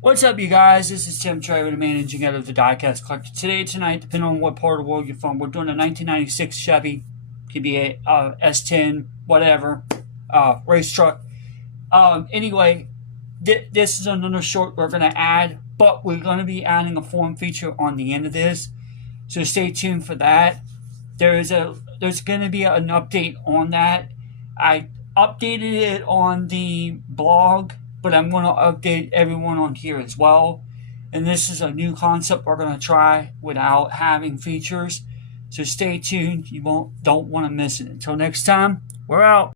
What's up, you guys? This is Tim Trevor, the managing editor of the Diecast Collector. Tonight, depending on what part of the world you're from, we're doing a 1996 Chevy, could be a S10, whatever, race truck. Anyway, this is another short we're going to add, but we're going to be adding a form feature on the end of this, so stay tuned for that. There's going to be an update on that. I updated it on the blog, but I'm going to update everyone on here as well. And this is a new concept we're going to try without having features. So stay tuned. Don't want to miss it. Until next time, we're out.